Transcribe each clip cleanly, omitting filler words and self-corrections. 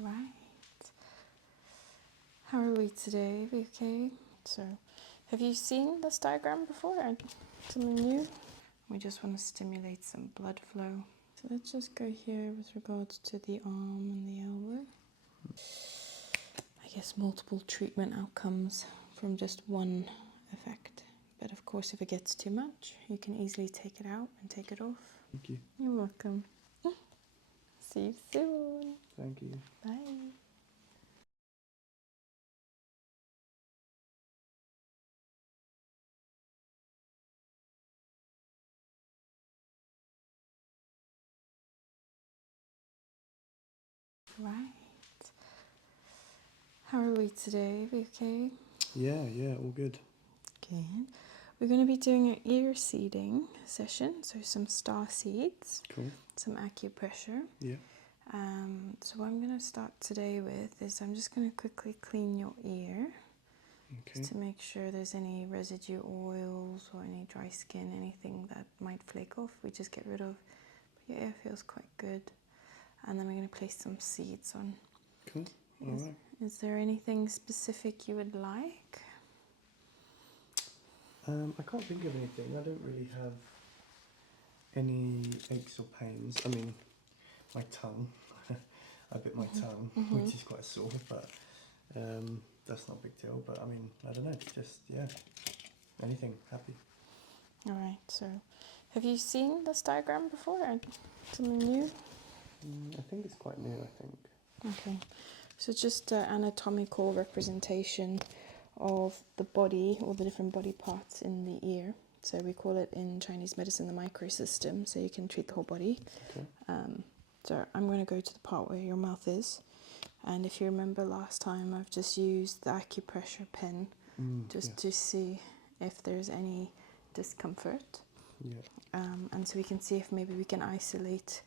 Right. How are we today? We okay? So, have you seen this diagram before? Or something new? We just want to stimulate some blood flow. So let's just go here with regards to the arm and the elbow. I guess multiple treatment outcomes from just one effect. But of course, if it gets too much, you can easily take it out and take it off. Thank you. You're welcome. See you soon. Thank you. Bye. Right. How are we today? We okay? Yeah, all good. Good. We're going to be doing an ear seeding session, so some star seeds, Cool. some acupressure. Yeah. So what I'm going to start today with is I'm just going to quickly clean your ear, Okay. just to make sure there's any residue oils or any dry skin, anything that might flake off. We just get rid of. But your ear feels quite good. And then we're going to place some seeds on. Cool. All right. Is there anything specific you would like? I can't think of anything. I don't really have any aches or pains. I mean, my tongue. I bit my tongue, which is quite sore, but that's not a big deal. But I mean, I don't know. Just, yeah, anything. Happy. All right, so have you seen this diagram before? Or something new? I think it's quite new, I think. Okay, so it's just an anatomical representation of the body, all the different body parts in the ear. So we call it in Chinese medicine the microsystem, so you can treat the whole body. Okay. So I'm going to go to the part where your mouth is. And if you remember last time, I've just used the acupressure pen just to see if there's any discomfort. Yeah. And so we can see if maybe we can isolate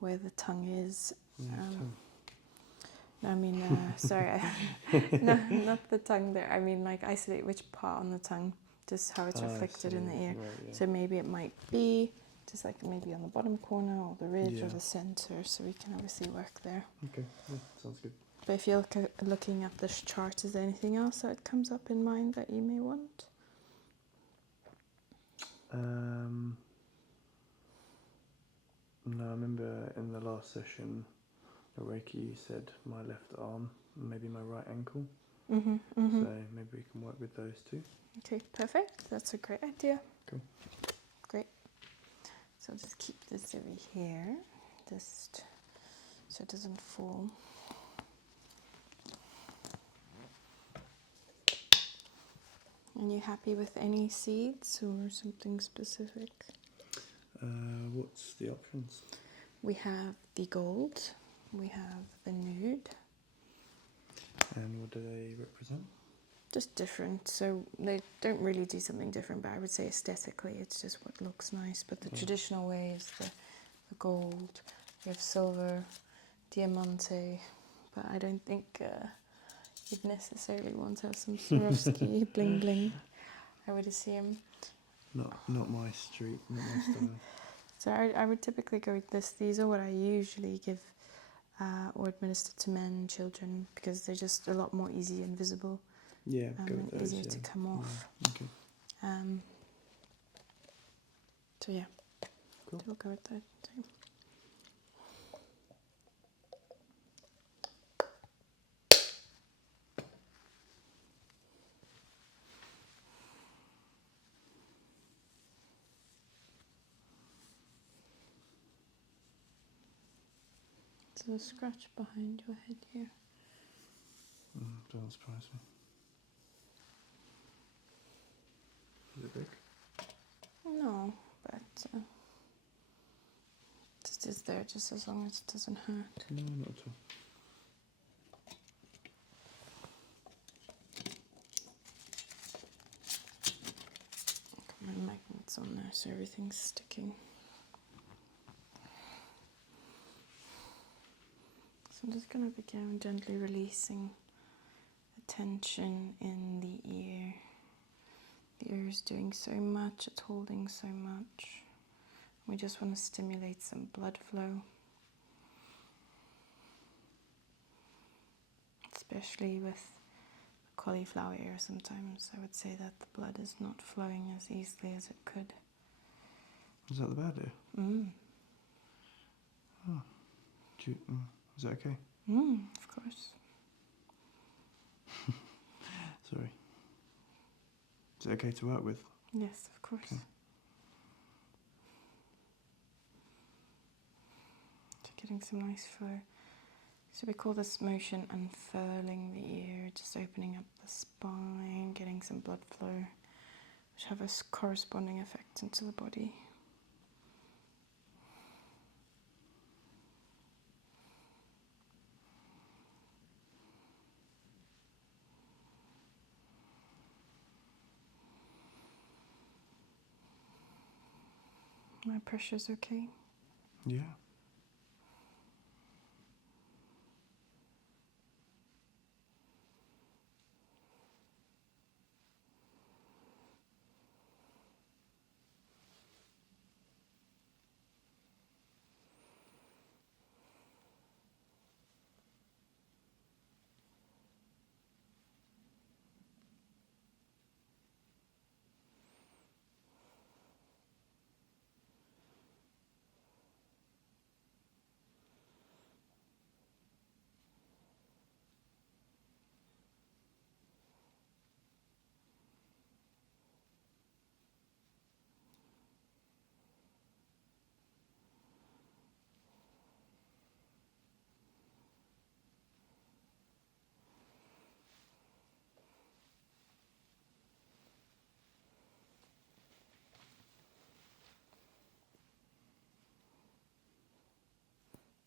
where the tongue is. Tongue. I mean, sorry, no, not the tongue there. I mean, like isolate which part on the tongue, just how it's reflected in the ear. Right, yeah. So maybe it might be just like maybe on the bottom corner or the ridge or the center. So we can obviously work there. Okay, yeah, sounds good. But if you're looking at this chart, is there anything else that comes up in mind that you may want? No, I remember in the last session, the Reiki, you said my left arm, maybe my right ankle. So maybe we can work with those two. Okay, perfect. That's a great idea. Cool. Great. So I'll just keep this over here, just so it doesn't fall. And you happy with any seeds or something specific? What's the options? We have the gold, we have the nude. And what do they represent? Just different, so they don't really do something different, but I would say aesthetically it's just what looks nice. But the traditional way is the gold, you have silver, diamante, but I don't think you'd necessarily want to have some Swarovski bling bling, I would assume. Not my street, not my style. So I would typically go with this. These are what I usually give or administer to men, children, because they're just a lot more easy and visible. Yeah, go with those. Easier to come off. Yeah. Okay. So yeah, Cool. we'll go with that. So a scratch behind your head here. Don't surprise me. Is it big? No, but it is there just as long as it doesn't hurt. No, not at all. My magnet's on there, so everything's sticking. So I'm just going to begin gently releasing the tension in the ear. The ear is doing so much, it's holding so much. We just want to stimulate some blood flow. especially with cauliflower ear sometimes. I would say that the blood is not flowing as easily as it could. Is that the bad ear? Oh. Is that okay? Of course. Sorry. Is it okay to work with? Yes, of course. Okay. So getting some nice flow. So we call this motion unfurling the ear, just opening up the spine, getting some blood flow, which have a corresponding effect into the body. My pressure's okay. Yeah.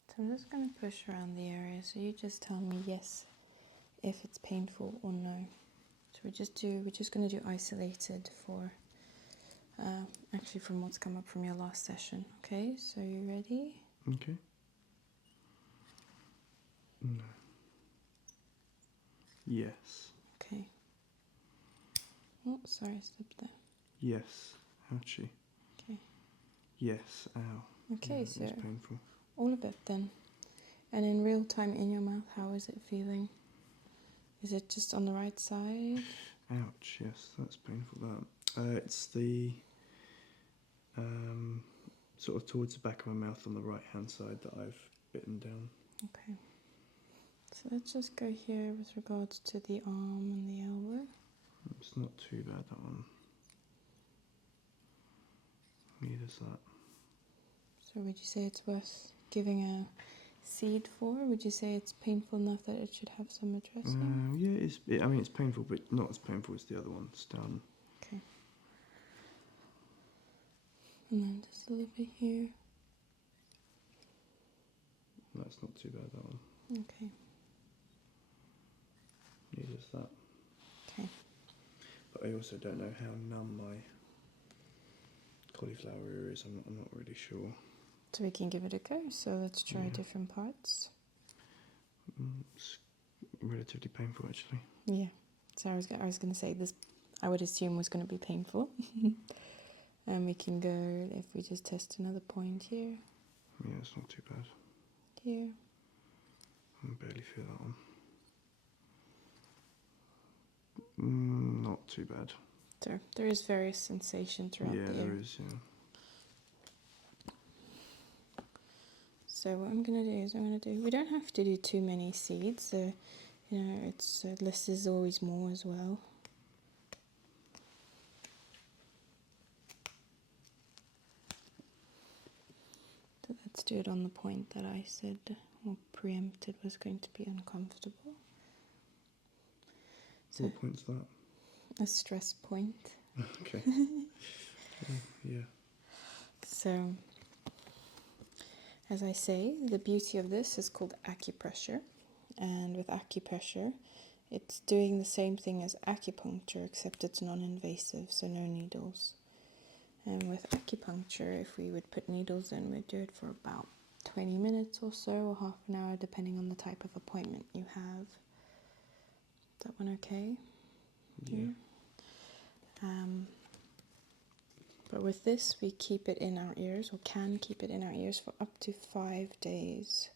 So I'm just going to push around the area, so you just tell me yes if it's painful or no. So we're just going to do isolated for, actually from what's come up from your last session. Okay, so you ready? Okay. No. Yes. Okay. Oh, sorry, I slipped there. Yes. Ouchie. Okay. Yes. Ow. Okay, Yeah, so it's painful. all of it then. And in real time in your mouth, how is it feeling? Is it just on the right side? Ouch. Yes, that's painful. That. It's the sort of towards the back of my mouth on the right hand side that I've bitten down. Okay. So let's just go here with regards to the arm and the elbow. It's not too bad, that one. Neither's that. So would you say it's worth giving a seed for? Would you say it's painful enough that it should have some addressing? Yeah, I mean, it's painful, but not as painful as the other ones down. Okay. And then just a little bit here. That's not too bad, that one. Okay. Neither's that. Okay. But I also don't know how numb my cauliflower ear is. I'm not really sure. So we can give it a go. So let's try different parts. It's relatively painful, actually. Yeah. So I was going to say this, I would assume was going to be painful. And we can go, if we just test another point here. Yeah, it's not too bad. Here. I can barely feel that one. Not too bad. So there is various sensation throughout the ear. Yeah, there is, yeah. So what I'm going to do is we don't have to do too many seeds. So, you know, it's less is always more as well. So let's do it on the point that I said or preempted was going to be uncomfortable. So What point's that? a stress point. Okay. Yeah. So, as I say, the beauty of this is called acupressure. And with acupressure, it's doing the same thing as acupuncture, except it's non-invasive, so no needles. And with acupuncture, if we would put needles in, we'd do it for about 20 minutes or so, or half an hour, depending on the type of appointment you have. Is that one okay? Yeah. But with this, we keep it in our ears, or can keep it in our ears for up to 5 days.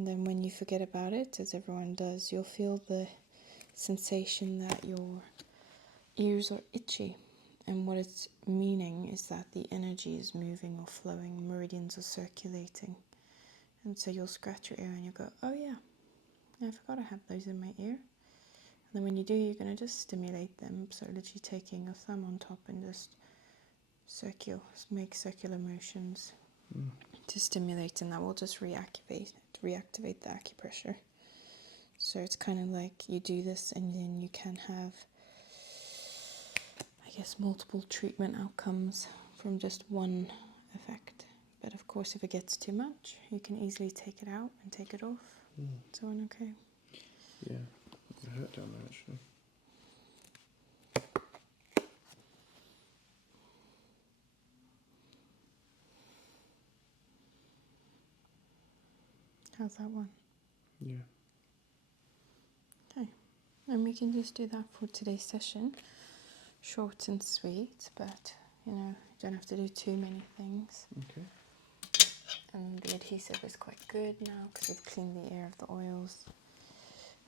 And then when you forget about it, as everyone does, you'll feel the sensation that your ears are itchy. And what it's meaning is that the energy is moving or flowing, meridians are circulating. And so you'll scratch your ear and you'll go, oh yeah, I forgot I have those in my ear. And then when you do, you're going to just stimulate them. So literally taking your thumb on top and just make circular motions to stimulate, and that will just reactivate the acupressure. So it's kind of like you do this and then you can have, I guess, multiple treatment outcomes from just one effect. But of course, if it gets too much, you can easily take it out and take it off. So okay. Yeah, it hurt down there actually. How's that one? Yeah. Okay. And we can just do that for today's session. Short and sweet, but you don't have to do too many things. Okay. And the adhesive is quite good now because we've cleaned the air of the oils.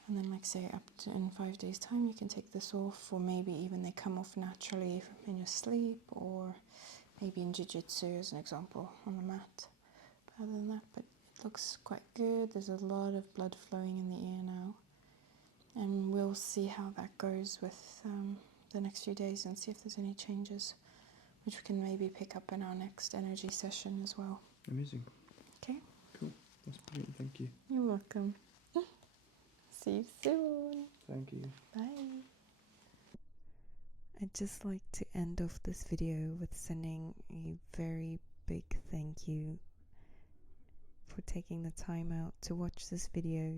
And then, like say, up to in 5 days' time, you can take this off, or maybe even they come off naturally in your sleep, or maybe in jiu-jitsu as an example on the mat. But other than that, but it looks quite good. There's a lot of blood flowing in the ear now, and we'll see how that goes with the next few days and see if there's any changes, which we can maybe pick up in our next energy session as well. Amazing. Okay. Cool. That's brilliant. Thank you. You're welcome. See you soon. Thank you. Bye. I'd just like to end off this video with sending a very big thank you for taking the time out to watch this video.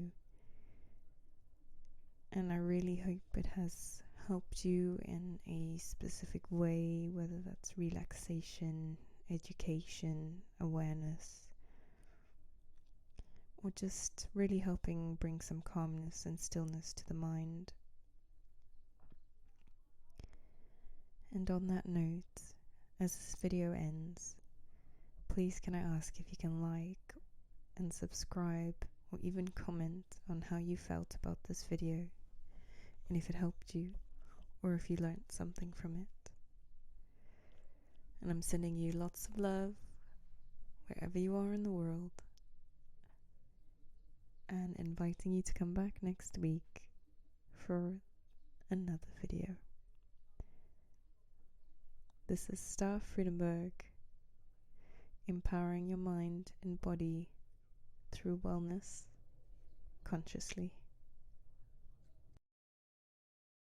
And I really hope it has helped you in a specific way, whether that's relaxation, education, awareness, or just really helping bring some calmness and stillness to the mind. And on that note, as this video ends, please can I ask if you can like and subscribe or even comment on how you felt about this video and if it helped you or if you learned something from it. And I'm sending you lots of love wherever you are in the world, and inviting you to come back next week for another video. This is Star Friedenberg, empowering your mind and body through wellness consciously.